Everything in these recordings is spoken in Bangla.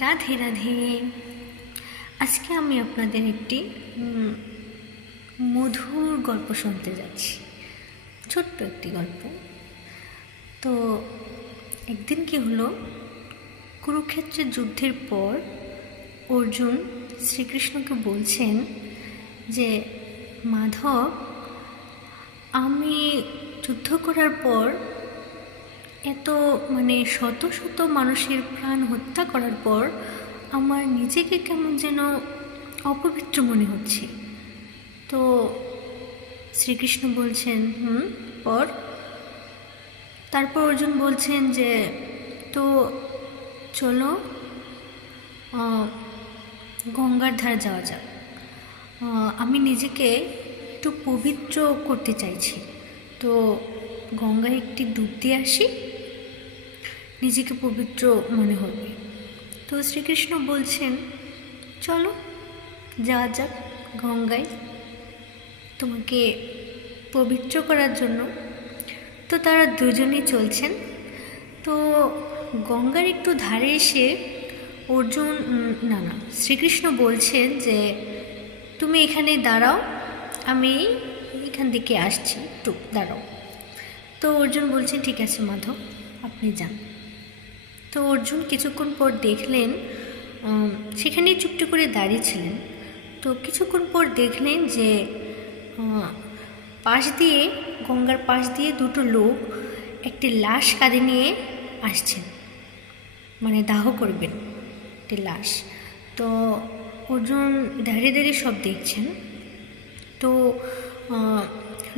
রাধে রাধে। আজকে আমি আপনাদের একটি মধুর গল্প শুনতে যাচ্ছি। ছোট্ট একটি গল্প। তো একদিন কি হলো, কুরুক্ষেত্রের যুদ্ধের পর অর্জুন শ্রীকৃষ্ণকে বলছেন যে, মাধব, আমি যুদ্ধ করার পর এত শত শত মানুষের প্রাণ হত্যা করার পর আমার নিজেকে কেমন যেন অপবিত্র মনে হচ্ছে। তো শ্রীকৃষ্ণ বলছেন পর তারপর অর্জুন বলছেন যে, তো চলো গঙ্গার ধারে যাওয়া যাক। আমি নিজেকে একটু পবিত্র করতে চাইছি, তো গঙ্গায় একটি ডুব দিয়ে আসি, নিজেকে পবিত্র মনে হবে। তো শ্রীকৃষ্ণ বলছেন, চলো যাওয়া যাক গঙ্গায় তোমাকে পবিত্র করার জন্য। তো তারা দুজনেই চলছেন। তো গঙ্গার একটু ধারে এসে অর্জুন শ্রীকৃষ্ণ বলছেন যে, তুমি এখানে দাঁড়াও, আমি এখান থেকে আসছি, একটু দাঁড়াও। তো অর্জুন বলছেন, ঠিক আছে মাধব, আপনি যান। তো অর্জুন কিছুক্ষণ পর দেখলেন সেখানেই চুপটি করে দাঁড়িয়েছিলেন। তো কিছুক্ষণ পর দেখলেন যে গঙ্গার পাশ দিয়ে দুটো লোক একটি লাশ কাঁধে নিয়ে আসছেন, দাহ করবেন একটি লাশ। তো অর্জুন দাঁড়িয়ে দাঁড়িয়ে সব দেখছেন। তো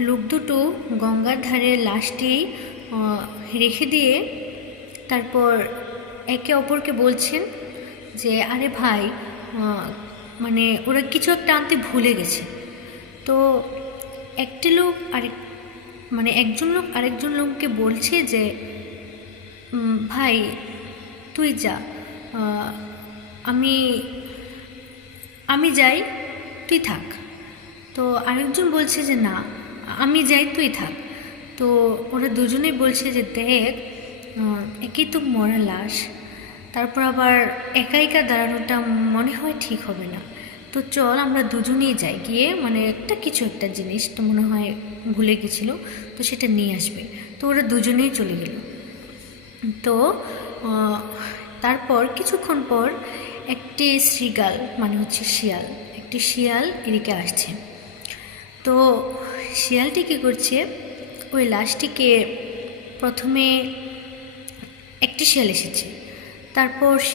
লোক দুটো গঙ্গার ধারে লাশটি রেখে দিয়ে তারপর একে অপরকে বলছেন যে, আরে ভাই, ওরা কিছু একটা আনতে ভুলে গেছে। তো একজন লোক আরেকজন লোককে বলছে যে, ভাই তুই যা, আমি যাই, তুই থাক। তো আরেকজন বলছে যে, না, আমি যাই, তুই থাক। তো ওরা দুজনেই বলছে যে, দেখ, একই তো মরা লাশ, তারপর আবার একা একা দাঁড়ানোটা মনে হয় ঠিক হবে না। তো চল আমরা দুজনেই যাই, গিয়ে একটা জিনিস তো মনে হয় ভুলে গেছিল, তো সেটা নিয়ে আসবে। তো ওরা দুজনেই চলে গেল। তো তারপর কিছুক্ষণ পর একটি শৃগাল শিয়াল, একটি শিয়াল এদিকে আসছে। তো শিয়ালটি কী করছে, ওই লাশটিকে প্রথমে একটি শিয়াল এসেছে, তারপর